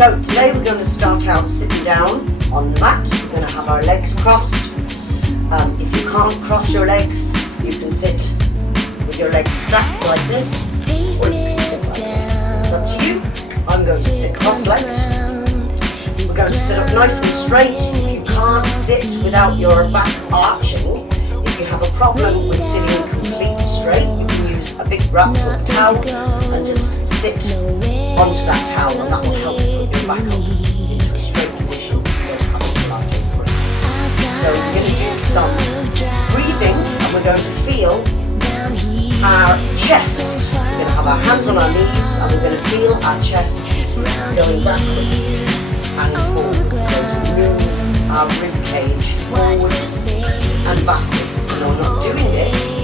So today we're going to start out sitting down on the mat. We're going to have our legs crossed. If you can't cross your legs, you can sit with your legs stacked like this, or you can sit like this. It's up to you. I'm going to sit cross-legged. We're going to sit up nice and straight. If you can't sit without your back arching, if you have a problem with sitting completely straight, you can use a big wrapped up towel and just sit onto that towel, and that will help put your back up into a straight position. So we're going to do some breathing, and we're going to feel our chest. We're going to have our hands on our knees, and we're going to feel our chest going backwards and forward. We're going to move our rib cage forwards and backwards. And when I'm not doing this,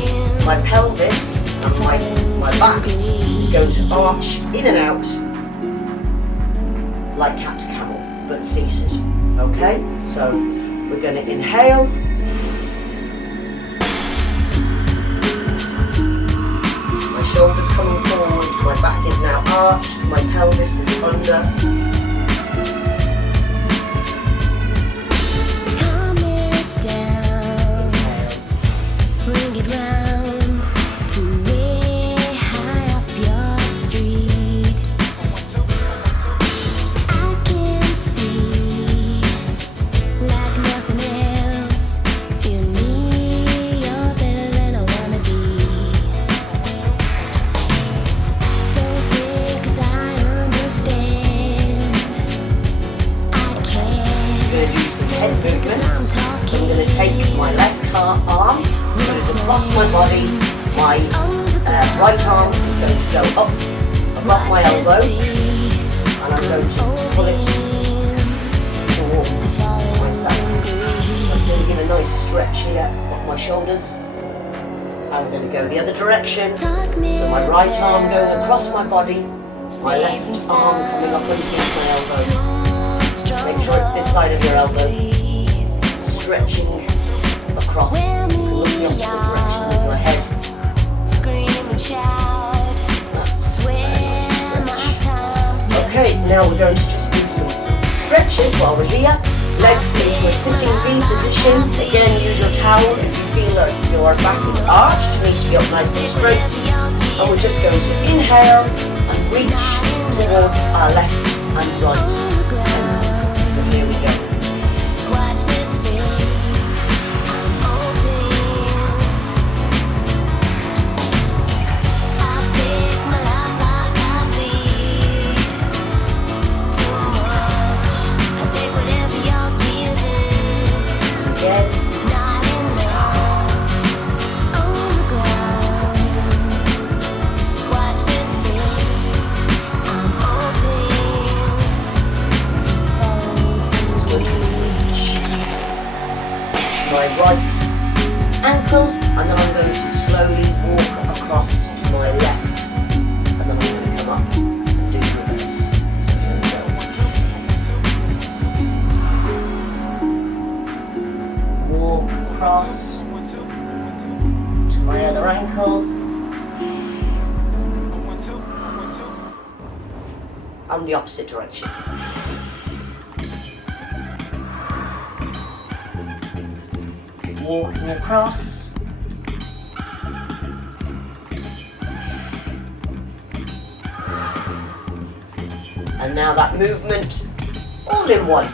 my pelvis and my back is going to arch in and out like cat to camel, but seated. Okay? So we're going to inhale. My shoulders coming forward, my back is now arched, my pelvis is under. Calm it down, bring it round to way high up your street. I can see like nothing else. You me, you're better than I wanna be. Don't think 'cause I understand. I can't. I'm going to do some head movements. So I'm going to take my left arm, I'm going to cross my body, my right arm is going to go up above my elbow, and I'm going to pull it towards myself. I'm going to give a nice stretch here of my shoulders. I'm going to go the other direction. So my right arm going across my body, my left arm coming up underneath my elbow. Make sure it's this side of your elbow. Stretching across. You can look the opposite direction with your head. Scream and shout. That's a Swear my nice time's stretch. Okay, now we're going to just do some stretches while we're here. Legs into a sitting V position. Again, use your towel if you feel that your back is arched. You need to be up nice and straight. And we're just going to inhale and reach towards our left and right. So here we go. Watch this space. I'm open. I pick my life like I bleed. Too much. I take whatever you're giving. Again. Not enough. On the ground. Watch this space. I'm open to fall through breeze. My right ankle, and then I'm going to slowly walk across to my left, and then I'm going to come up and do reverse. So here we go. Walk across to my other ankle, and the opposite direction. Walking across. And now that movement all in one.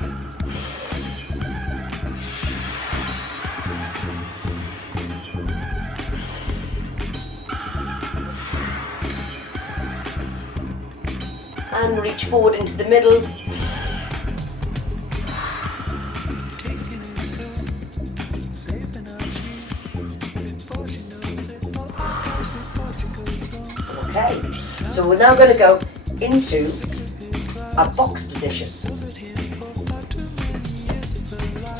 And reach forward into the middle. Okay, so we're now going to go into a box position. So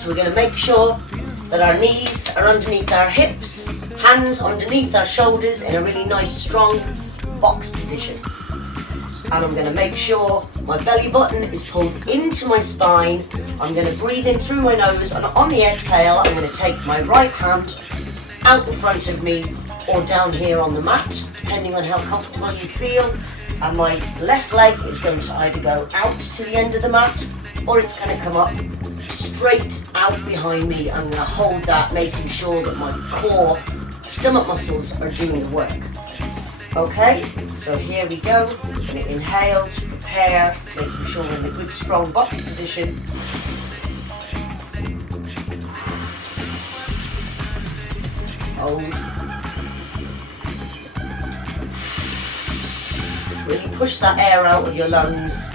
we're going to make sure that our knees are underneath our hips, hands underneath our shoulders in a really nice strong box position. And I'm going to make sure my belly button is pulled into my spine. I'm going to breathe in through my nose, and on the exhale I'm going to take my right hand out in front of me or down here on the mat, depending on how comfortable you feel. And my left leg is going to either go out to the end of the mat, or it's going to come up straight out behind me. I'm going to hold that, making sure that my core stomach muscles are doing the work. Okay, so here we go. I'm going to inhale to prepare, making sure we're in a good strong box position. Hold. Really push that air out of your lungs.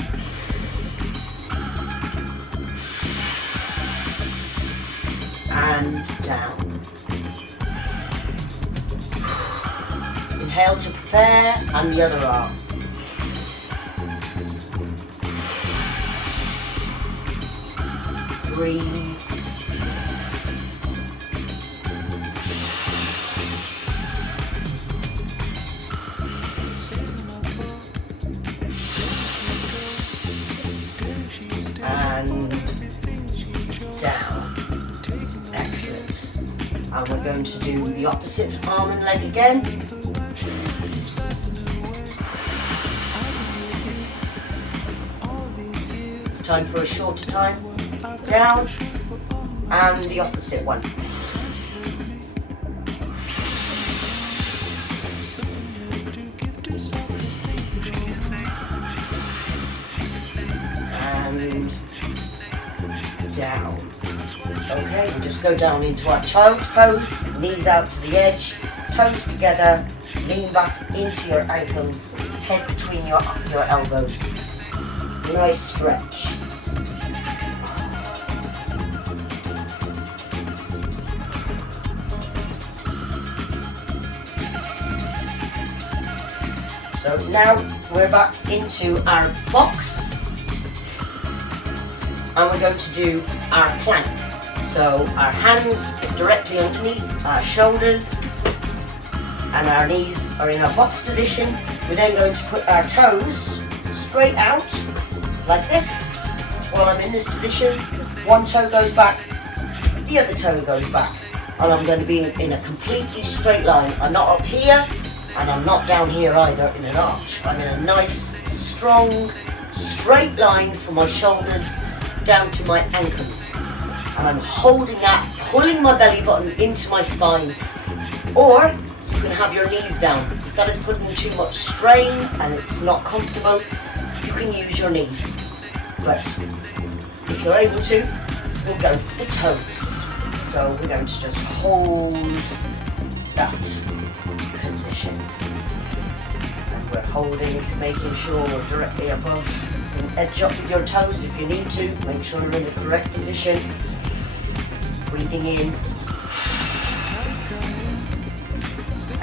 And down. Inhale to prepare, and the other arm. Breathe. And down. Excellent. And we're going to do the opposite arm and leg again. It's time for a shorter time. Down. And the opposite one. And down. Okay, we'll just go down into our child's pose, knees out to the edge, toes together, lean back into your ankles, head between your elbows. Nice stretch. So now we're back into our box. And we're going to do our plank. So our hands directly underneath our shoulders and our knees are in our box position. We're then going to put our toes straight out like this. While I'm in this position, one toe goes back, the other toe goes back. And I'm going to be in a completely straight line. I'm not up here and I'm not down here either in an arch. I'm in a nice, strong, straight line from my shoulders down to my ankles, and I'm holding that, pulling my belly button into my spine. Or you can have your knees down. If that is putting too much strain and it's not comfortable, you can use your knees. But if you're able to, we'll go for the toes. So we're going to just hold that position. And we're holding, making sure we're directly above. Edge up with your toes if you need to. Make sure you're in the correct position. Breathing in.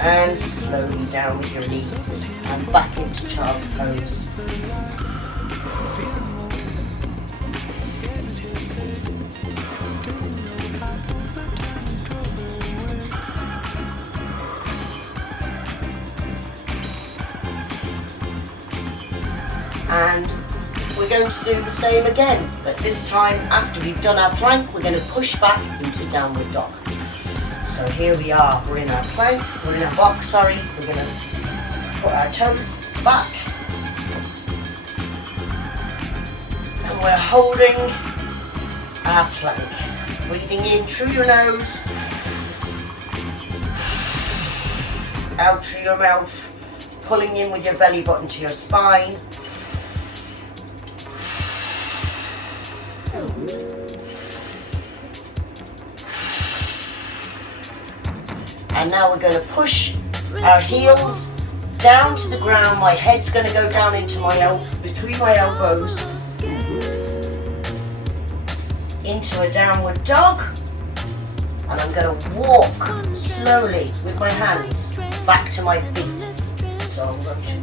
And slowly down with your knees. And back into child's pose. And we're going to do the same again, but this time after we've done our plank, we're going to push back into downward dog. So here we are, we're in our plank, we're in our box, sorry, we're going to put our toes back. And we're holding our plank. Breathing in through your nose, out through your mouth, pulling in with your belly button to your spine. And now we're going to push our heels down to the ground. My head's going to go down into between my elbows into a downward dog. And I'm going to walk slowly with my hands back to my feet. So I'm going to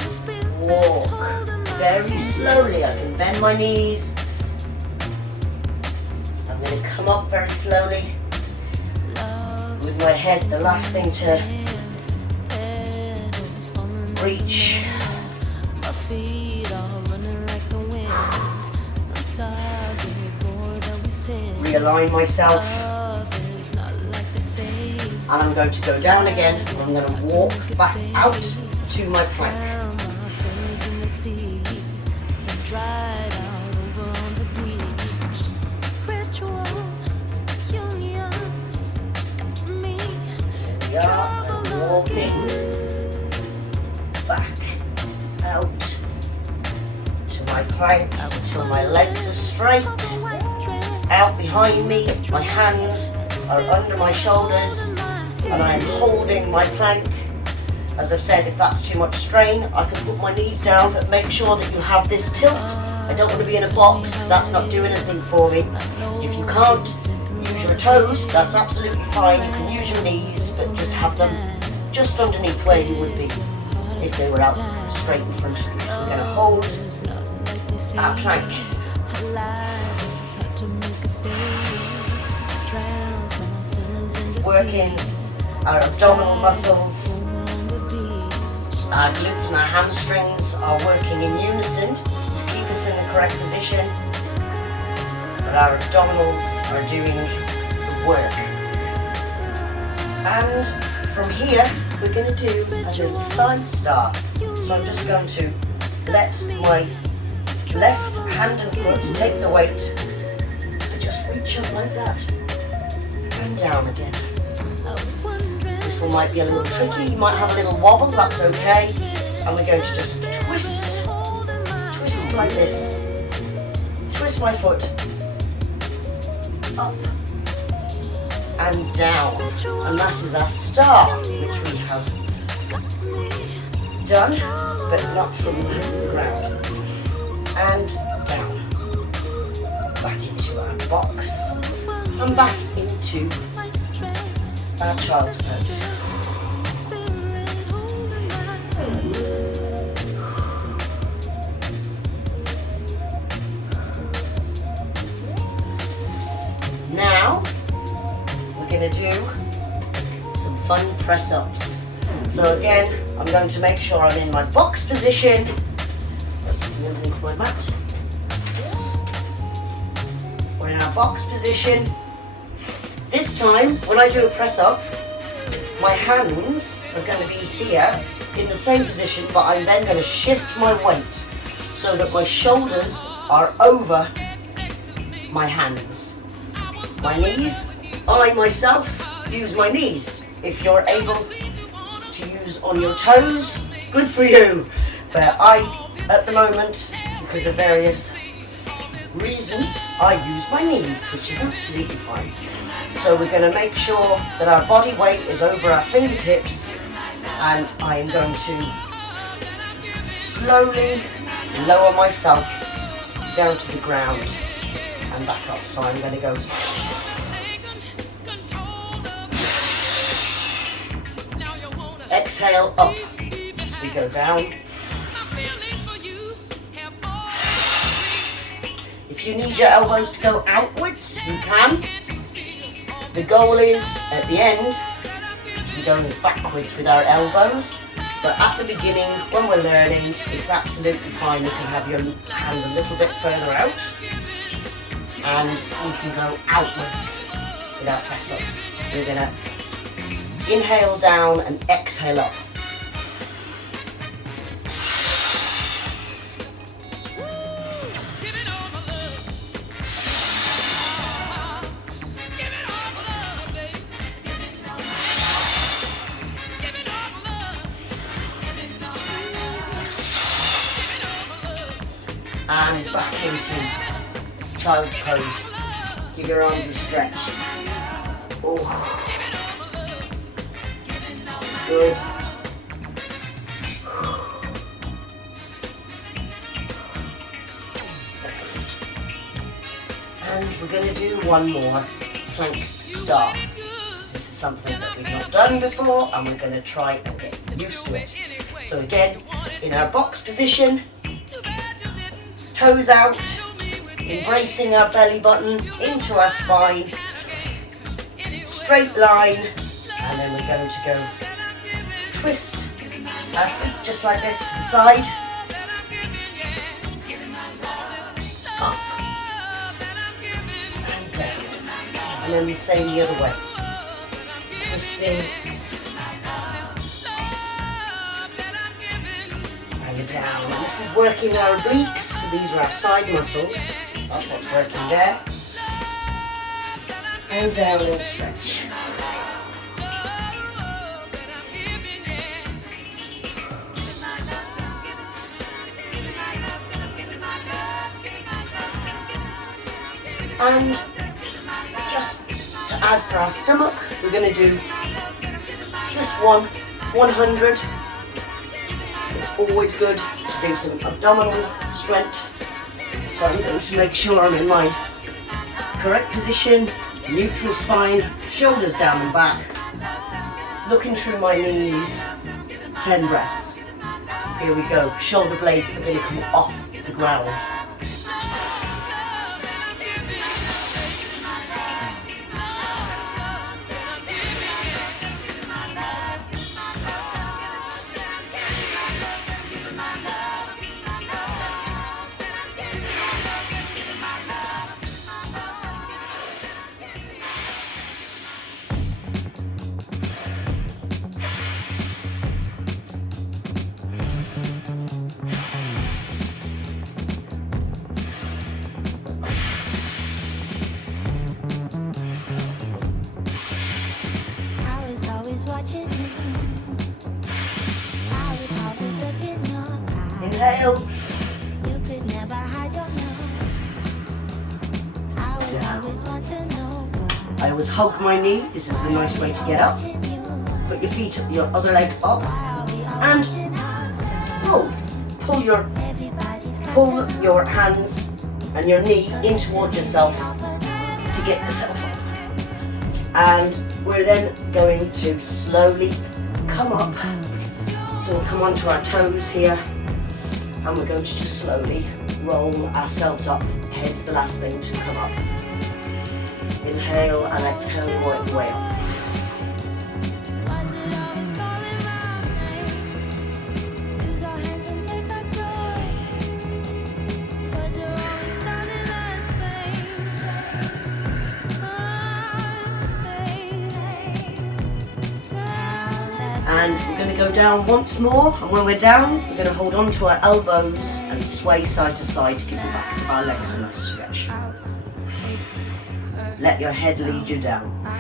walk very slowly. I can bend my knees. I'm going to come up very slowly. With my head, the last thing to reach. Realign myself. And I'm going to go down again. And I'm going to walk back out to my plank. in, back, out to my plank until my legs are straight, out behind me, my hands are under my shoulders, and I am holding my plank. As I've said, if that's too much strain, I can put my knees down, but make sure that you have this tilt. I don't want to be in a box because that's not doing anything for me. If you can't use your toes, that's absolutely fine. You can use your knees, but just have them just underneath where you would be if they were out straight in front of you. So we're going to hold our plank. Working our abdominal muscles. Our glutes and our hamstrings are working in unison to keep us in the correct position. But our abdominals are doing the work. And from here, we're going to do a little side start. So I'm just going to let my left hand and foot take the weight and just reach up like that and down again. This one might be a little tricky, you might have a little wobble, that's okay. And we're going to just twist like this. Twist my foot up and down. And that is our start, which we have done, but not from the ground. And down. Back into our box. And back into our child's pose. Now, we're going to do some fun press-ups. So again, I'm going to make sure I'm in my box position. Just underneath my mat. We're in our box position. This time, when I do a press-up, my hands are going to be here in the same position, but I'm then going to shift my weight so that my shoulders are over my hands. My knees, I myself use my knees. If you're able to use on your toes, good for you. But I, at the moment, because of various reasons, I use my knees, which is absolutely fine. So we're going to make sure that our body weight is over our fingertips, and I am going to slowly lower myself down to the ground and back up. So I'm going to go exhale up as we go down. If you need your elbows to go outwards, you can. The goal is, at the end, to be going backwards with our elbows. But at the beginning, when we're learning, it's absolutely fine. You can have your hands a little bit further out. And you can go outwards with our press-ups. We're going to inhale down and exhale up. And back into child's pose. Give your arms a stretch. Oh. Good. And we're going to do one more plank to start. This is something that we've not done before, and we're going to try and get used to it. So again, in our box position, toes out, embracing our belly button into our spine, straight line, and then we're going to go twist our feet just like this to the side, up and down, and then the same the other way, twisting and down. And this is working our obliques. These are our side muscles. That's what's working there. And down and stretch. And just to add for our stomach, we're going to do just 100. It's always good to do some abdominal strength. So I'm going to make sure I'm in my correct position, neutral spine, shoulders down and back, looking through my knees, 10 breaths. Here we go, shoulder blades are going to come off the ground. I was always watching you. I would always look in your eyes. Inhale, You could never hide your love. I would Down. always want to know why. I always hug my knee. This is the nice way to get up. Watching you. Put your feet, your other leg up, While we are and watching ourselves. roll. Everybody's got Pull to your hands and your knee in towards yourself know. to get yourself up. And we're then going to slowly come up. So we'll come onto our toes here, and we're going to just slowly roll ourselves up. Head's the last thing to come up. Inhale and exhale your way up. Was it always calling my name? Use our hands and take our joy. Was it always sounding the same? And we're going to go down once more, and when we're down, we're going to hold on to our elbows and sway side to side to give the backs of our legs a nice stretch. Let your head lead you down. I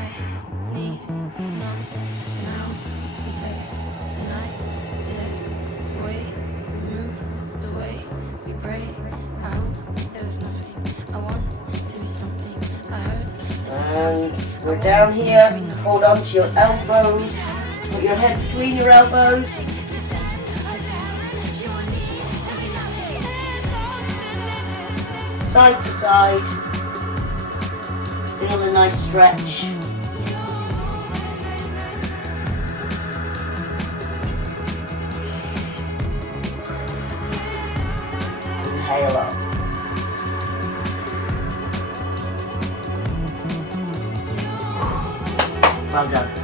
need to know to say tonight, today, the way we move, the way we pray. I hope there was nothing. I want to be something. I heard this is And we're down here, hold on to your elbows, put your head between your elbows. Side to side. Feel a nice stretch. Inhale up. Well done.